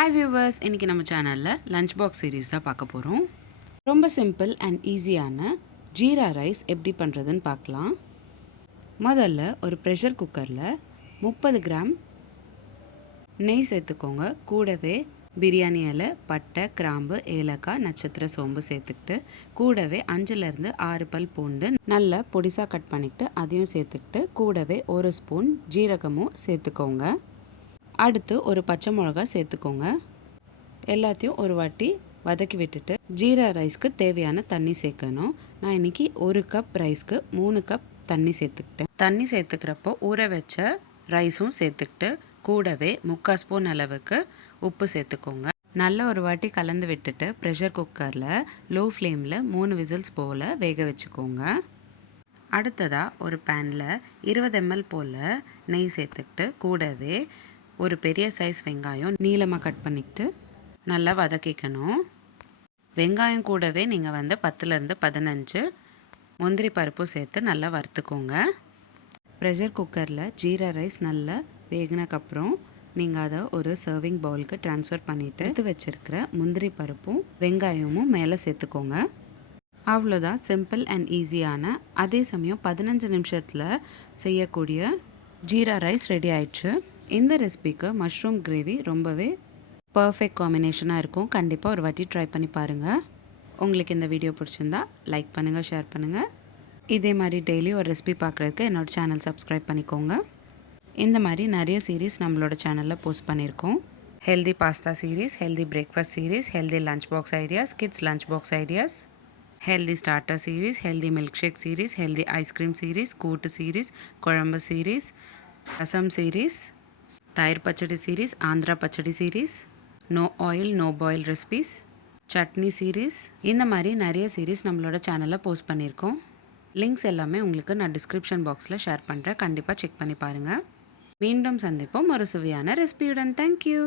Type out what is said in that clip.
Hi viewers, இன்றைக்கி நம்ம சேனலில் லஞ்ச் பாக்ஸ் சீரீஸ் தான் பார்க்க போகிறோம். ரொம்ப சிம்பிள் அண்ட் ஈஸியான ஜீரா ரைஸ் எப்படி பண்ணுறதுன்னு பார்க்கலாம். முதல்ல ஒரு ப்ரெஷர் குக்கரில் 30 கிராம் நெய் சேர்த்துக்கோங்க. கூடவே பிரியாணி இலை, பட்டை, கிராம்பு, ஏலக்காய், நட்சத்திர சோம்பு சேர்த்துக்கிட்டு கூடவே 5லேருந்து 6 பல் பூண்டு நல்லா பொடிசாக கட் பண்ணிக்கிட்டு அதையும் சேர்த்துக்கிட்டு கூடவே 1 ஸ்பூன் ஜீரகமும் சேர்த்துக்கோங்க. அடுத்து ஒரு பச்சை மிளகா சேர்த்துக்கோங்க. எல்லாத்தையும் ஒரு வாட்டி வதக்கி விட்டுட்டு ஜீரா ரைஸ்க்கு தேவையான தண்ணி சேர்க்கணும். நான் இன்றைக்கி 1 கப் ரைஸ்க்கு 3 கப் தண்ணி சேர்த்துக்கிட்டேன். தண்ணி சேர்த்துக்கிறப்போ ஊற வச்ச ரைஸும் சேர்த்துக்கிட்டு கூடவே 3/4 ஸ்பூன் அளவுக்கு உப்பு சேர்த்துக்கோங்க. நல்லா ஒரு வாட்டி கலந்து விட்டுட்டு ப்ரெஷர் குக்கரில் லோ ஃப்ளேமில் 3 விசில்ஸ் போல் வேக வச்சுக்கோங்க. அடுத்ததாக ஒரு பேனில் 20 ml போல் நெய் சேர்த்துக்கிட்டு கூடவே ஒரு பெரிய சைஸ் வெங்காயம் நீளமாக கட் பண்ணிக்கிட்டு நல்லா வதக்கிக்கணும். வெங்காயம் கூடவே நீங்கள் 10லேருந்து 15 முந்திரி பருப்பும் சேர்த்து நல்லா வறுத்துக்கோங்க. ப்ரெஷர் குக்கரில் ஜீரா ரைஸ் நல்லா வேகினக்கப்புறம் நீங்கள் அதை ஒரு சர்விங் பவுலுக்கு ட்ரான்ஸ்ஃபர் பண்ணிவிட்டு எடுத்து வச்சுருக்கிற முந்திரி பருப்பும் வெங்காயமும் மேலே சேர்த்துக்கோங்க. அவ்வளோதான், சிம்பிள் அண்ட் ஈஸியான அதே சமயம் 15 நிமிஷத்தில் செய்யக்கூடிய ஜீரா ரைஸ் ரெடி ஆயிடுச்சு. இந்த ரெசிபிக்கு மஷ்ரூம் கிரேவி ரொம்பவே பர்ஃபெக்ட் காம்பினேஷனாக இருக்கும். கண்டிப்பாக ஒரு வாட்டி ட்ரை பண்ணி பாருங்கள். உங்களுக்கு இந்த வீடியோ பிடிச்சிருந்தா லைக் பண்ணுங்கள், ஷேர் பண்ணுங்கள். இதே மாதிரி டெய்லி ஒரு ரெசிபி பார்க்குறதுக்கு என்னோடய சேனல் சப்ஸ்கிரைப் பண்ணிக்கோங்க. இந்த மாதிரி நிறைய சீரீஸ் நம்மளோட சேனலில் போஸ்ட் பண்ணியிருக்கோம். Healthy pasta series, healthy breakfast series, healthy lunch box ideas, kids lunch box ideas, healthy starter series, healthy milkshake series, healthy ice cream series, கூட்டு சீரீஸ், குழம்பு சீரீஸ், ரசம் சீரீஸ், தயிர் பச்சடி சீரீஸ், ஆந்திரா பச்சடி series, no oil no boil recipes, chutney series, இந்த மாதிரி நிறைய series நம்மளோட சேனலில் போஸ்ட் பண்ணியிருக்கோம். லிங்க்ஸ் எல்லாமே உங்களுக்கு நான் டிஸ்கிரிப்ஷன் பாக்ஸில் ஷேர் பண்ணுறேன். கண்டிப்பாக செக் பண்ணி பாருங்கள். மீண்டும் சந்திப்போம் ஒரு சுவையான ரெசிபியுடன். தேங்க்யூ.